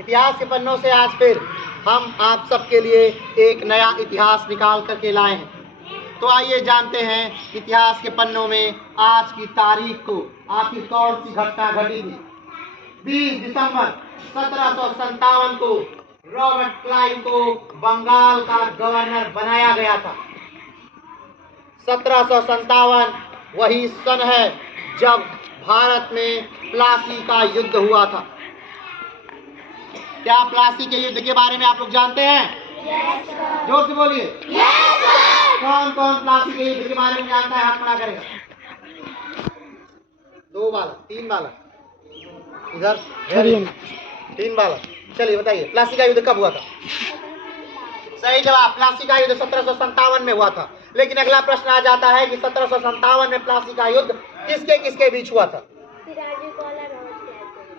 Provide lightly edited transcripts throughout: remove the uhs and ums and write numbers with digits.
इतिहास के पन्नों से आज फिर हम आप सबके लिए एक नया इतिहास निकाल करके लाए हैं। तो आइए जानते हैं इतिहास के पन्नों में आज की तारीख को आखिर कौन सी घटना घटी थी। 20 दिसंबर 1757 को रॉबर्ट क्लाइव को बंगाल का गवर्नर बनाया गया था। 1757 वही सन है जब भारत में प्लासी का युद्ध हुआ था। क्या प्लासी के युद्ध के बारे में आप लोग जानते हैं? yes, जोर से बोलिए। yes, कौन कौन प्लासी के युद्ध के बारे में जानता है? हाथ खड़ा करेगा। 2 बालक, 3 बालक, इधर 3 बालक। चलिए बताइए, प्लासी का युद्ध कब हुआ था? सही जवाब, प्लासी का युद्ध 1757 में हुआ था। लेकिन अगला प्रश्न आ जाता है कि 1757 में प्लासी का युद्ध किसके किसके बीच हुआ था?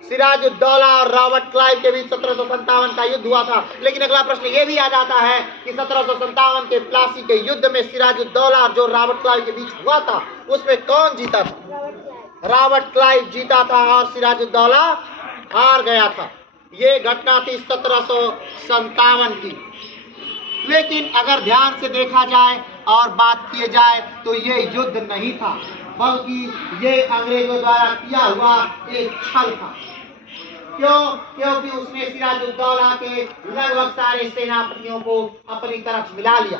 सिराजुद्दौला और रॉबर्ट क्लाइव के बीच 1757 का युद्ध हुआ था। लेकिन अगला प्रश्न ये भी आ जाता है कि 1757 के प्लासी के युद्ध में सिराजुद्दौला और जो रॉबर्ट क्लाइव के बीच हुआ था उसमें कौन जीता था? रॉबर्ट क्लाइव जीता था और सिराजुद्दौला हार गया था। ये घटना थी 1757 की। लेकिन अगर ध्यान से देखा जाए और बात किए जाए तो ये युद्ध नहीं था, बल्कि ये अंग्रेजों द्वारा किया हुआ एक छल था। क्यों? क्योंकि उसने सिराजुद्दौला के लगभग सारे सेनापतियों को अपनी तरफ मिला लिया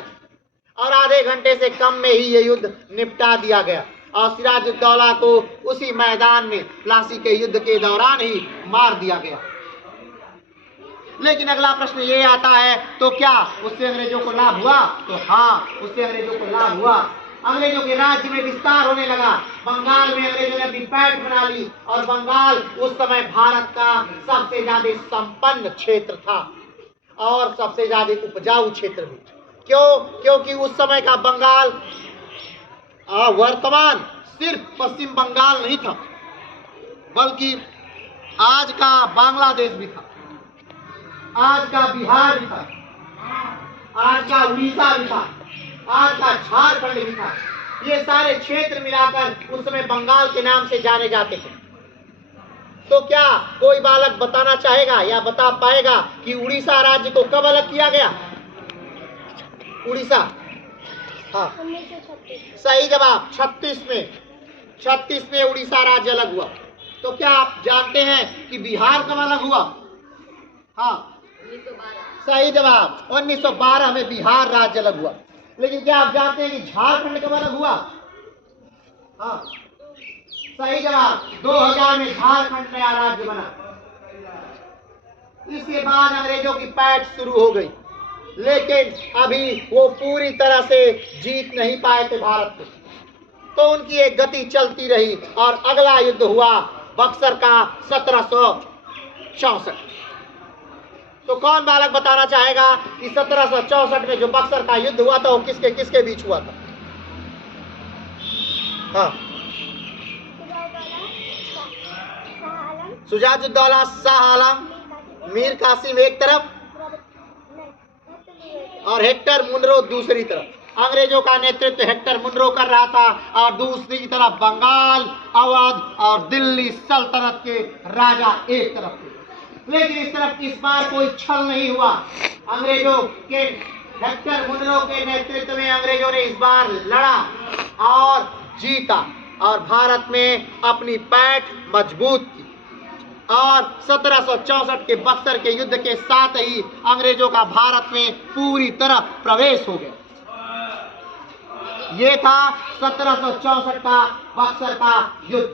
और आधे घंटे से कम में ही ये युद्ध निपटा दिया गया और सिराजुद्दौला को उसी मैदान में प्लासी के युद्ध के दौरान ही मार दिया गया। लेकिन अगला प्रश्न ये आता है, तो क्या उससे अंग्रेजों को लाभ हुआ? तो हाँ, उससे अंग्रेजों को लाभ हुआ। अंग्रेजों के राज्य में विस्तार होने लगा। बंगाल में अंग्रेजों ने अपनी पैठ बना ली और बंगाल उस समय भारत का सबसे ज्यादा संपन्न क्षेत्र था और सबसे ज्यादा उपजाऊ क्षेत्र भी। क्यों? क्योंकि उस समय का बंगाल वर्तमान सिर्फ पश्चिम बंगाल नहीं था, बल्कि आज का बांग्लादेश भी था, आज का बिहार भी था, आज का उड़ीसा भी था, आज का झारखंड भी था। ये सारे क्षेत्र मिलाकर उस समय बंगाल के नाम से जाने जाते थे। तो क्या कोई बालक बताना चाहेगा या बता पाएगा कि उड़ीसा राज्य को कब अलग किया गया? उड़ीसा, हाँ, 1936। सही जवाब, 36 में उड़ीसा राज्य अलग हुआ। तो क्या आप जानते हैं कि बिहार कब अलग हुआ? हाँ, 1912। सही जवाब, 1912 में बिहार राज्य अलग हुआ। लेकिन क्या आप जानते हैं कि झारखंड कब अलग हुआ? हाँ, सही जवाब, 2000 में झारखंड नया राज्य बना। इसके बाद अंग्रेजों की पैठ शुरू हो गई, लेकिन अभी वो पूरी तरह से जीत नहीं पाए थे भारत को। तो उनकी एक गति चलती रही और अगला युद्ध हुआ बक्सर का 1764। तो कौन बालक बताना चाहेगा कि 1764 में जो बक्सर का युद्ध हुआ था वो किसके किसके बीच हुआ था? हाँ, सिराजुद्दौला, शाह आलम, मीर कासिम एक तरफ और हेक्टर मुनरो दूसरी तरफ। अंग्रेजों का नेतृत्व हेक्टर मुनरो कर रहा था और दूसरी तरफ बंगाल, अवध और दिल्ली सल्तनत के राजा एक तरफ थे। लेकिन इस तरफ इस बार कोई छल नहीं हुआ। अंग्रेजों के हेक्टर मुनरो के नेतृत्व में अंग्रेजों ने इस बार लड़ा और जीता और भारत में अपनी पैठ मजबूत की और 1764 के बक्सर के युद्ध के साथ ही अंग्रेजों का भारत में पूरी तरह प्रवेश हो गया। ये था 1764 का बक्सर का युद्ध।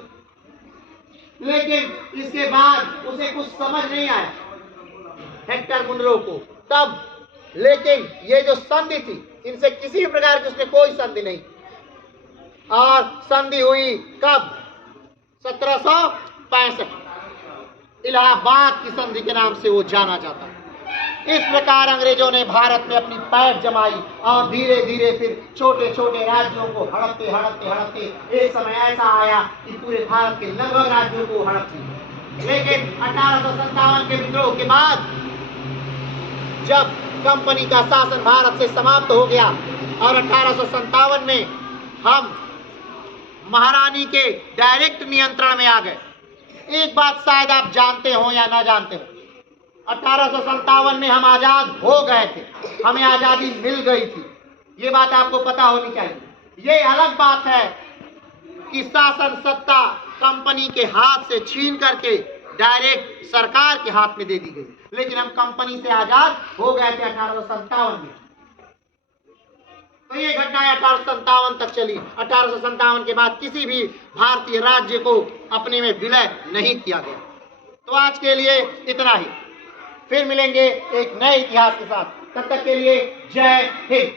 लेकिन इसके बाद उसे कुछ समझ नहीं आया हेक्टर मुनरो को तब। लेकिन ये जो संधि थी, इनसे किसी भी प्रकार की उसने कोई संधि नहीं और संधि हुई कब? 1765, इलाहाबाद की संधि के नाम से वो जाना जाता है। इस प्रकार अंग्रेजों ने भारत में अपनी पैठ जमाई और धीरे धीरे फिर छोटे छोटे राज्यों को हड़पते हड़पते हड़पते एक समय ऐसा आया कि पूरे भारत के लगभग राज्यों को हड़प ली। लेकिन 1857 के विद्रोह के बाद जब कंपनी का शासन भारत से समाप्त हो गया और 1857 में हम महारानी के डायरेक्ट नियंत्रण में आ गए। एक बात शायद आप जानते हो या ना जानते हो, 1857 में हम आजाद हो गए थे, हमें आजादी मिल गई थी, ये बात आपको पता होनी चाहिए। ये अलग बात है कि शासन सत्ता कंपनी के हाथ से छीन करके डायरेक्ट सरकार के हाथ में दे दी गई, लेकिन हम कंपनी से आजाद हो गए थे 1857 में। तो ये घटनाएं 1857 तक चली। 1857 के बाद किसी भी भारतीय राज्य को अपने में विलय नहीं किया गया। तो आज के लिए इतना ही, फिर मिलेंगे एक नए इतिहास के साथ। तब तक के लिए जय हिंद।